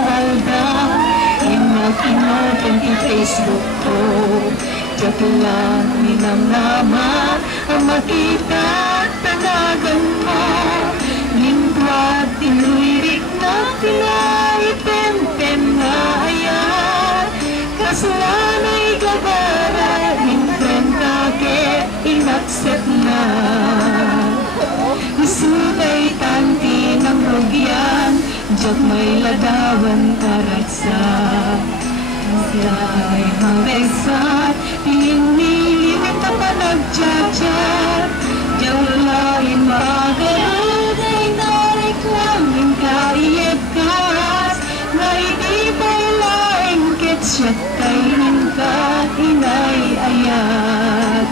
alda Inopen ti Facebook ko Diyak lang minamama Ang makita tanagan mo Lindwat tinuirik na pinaitem-tem na ayan Kasalanay gabara Infrenta ke inakset na Isunay tanti ng rugyan Diyak may ladawan karatsa Sila'y mabesat Piling-nilimit na panagchat-chat Diyak walain magarod Ay nareklamin kaiyebkas Na hindi pa'y laing ketsyat Kainin ka inay-ayat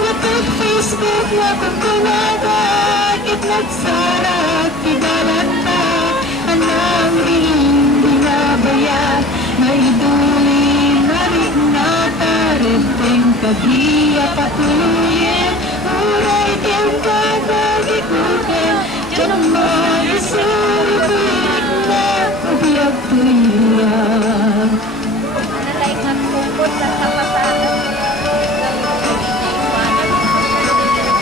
Lapag Facebook, lapag kunada Kit nagsarat, tigalan pa Anang iling binabayat Naiduli, narik na tareteng Kagiya patuluyin Uray keng kadagikutin Diyan ang maisurubik na Pagbiyak tuliyan Nalay kang tungkot sa kapasada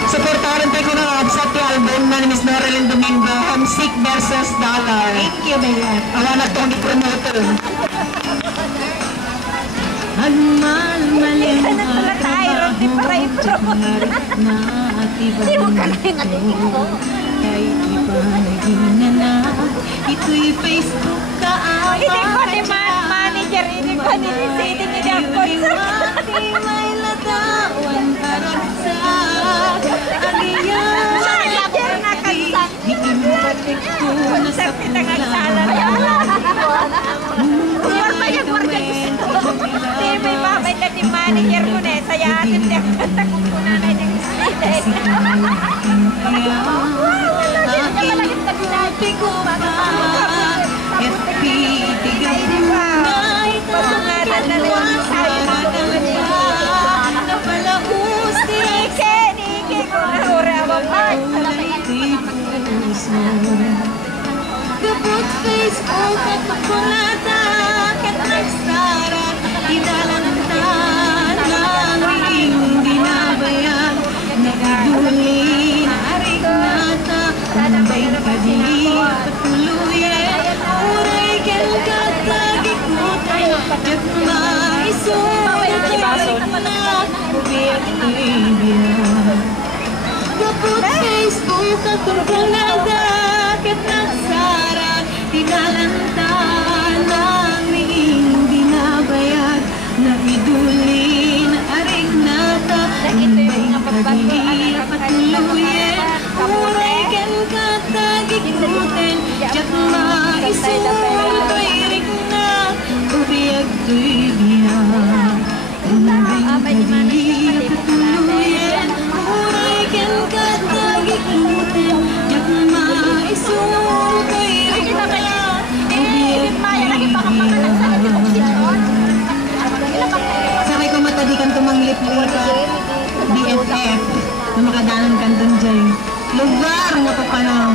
Supportaran tayo ko ng absat yung album na ni Miss Noreline Domingo, Homesick versus Dollar. Thank you, Bayan. Awa na itong promoter. Agmal-maling at trabaho Di mo ka nangyayin ko. Kahit iba naging na ito'y Facebook ka Hindi ko ni manager, hindi ko ni city ni Dapot. may ladawan karatsa Aliyan Manager na kansan. Iimpatik ko na sa Pinangagsala na. Forma yan, forma gusto. Di may babay ka ni manager ko na. Saya atin niya kanta kung kuna na yung Kasi kamalang kaya Aking puti ko pa FB tigay bunay Pasungaran na lang tayo. Napalaus Nike ko na urawa pa. Kapag Facebook at makulata Kat nagsarat Idalantan Ang iyong binabayan Nagiduli Narik nata Tambay ka di Patuluyan Uray kel katagikutan At maisulat na Ubiyak ibigyan Kapag Facebook at makulata Kat nagsarat Tinalantan ang iyong binabayad Na idulin aring nata Tambay kagihirap patuluyan Uray ken katagikutin Diyak maisuloy rik na Ubiyag to'y biyak Tambay kagihirap patuluyan Uray ken katagikutin Diyak maisuloy rik na Ubiyag to'y biyak Sakay ko matadikan tumanglip-lipat BFF na makadanan kanton dyan lugar nga papanam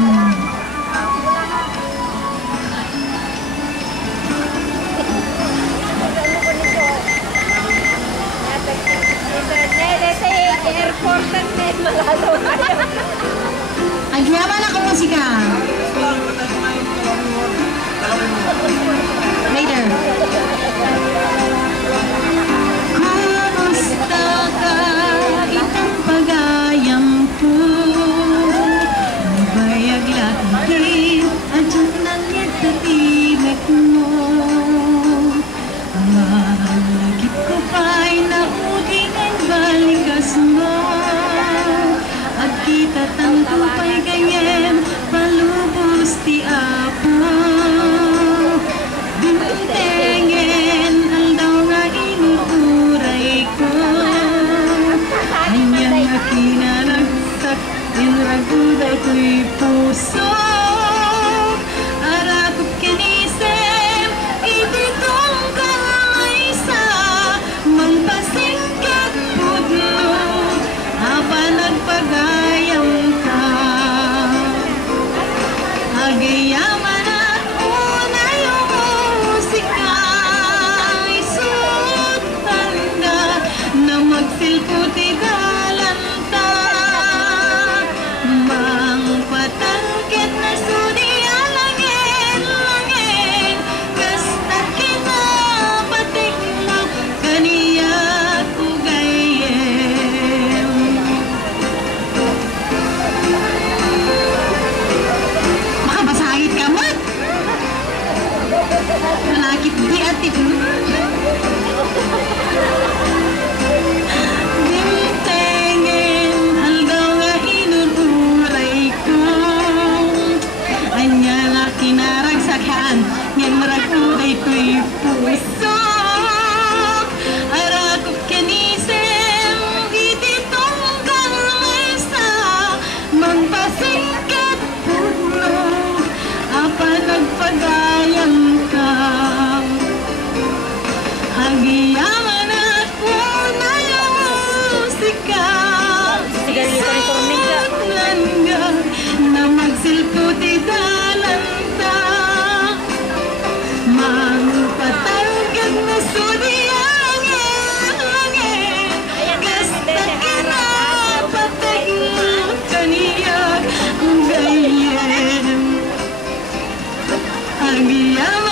di atik. Dimtengen, haldaw nga inunuray ko. Anya nga kinaragsakan, ngem raguray ko'y puso. Arakot kanisem, iti tunggal maysa, magpasingkat puno, apa nagpagayam ka. Hagiyaman ako na yung musika, langga na magsilputi dalanta, magpatagag na sudiyangin, kasta kinapatag mo kaniya gayen. Hagiyaman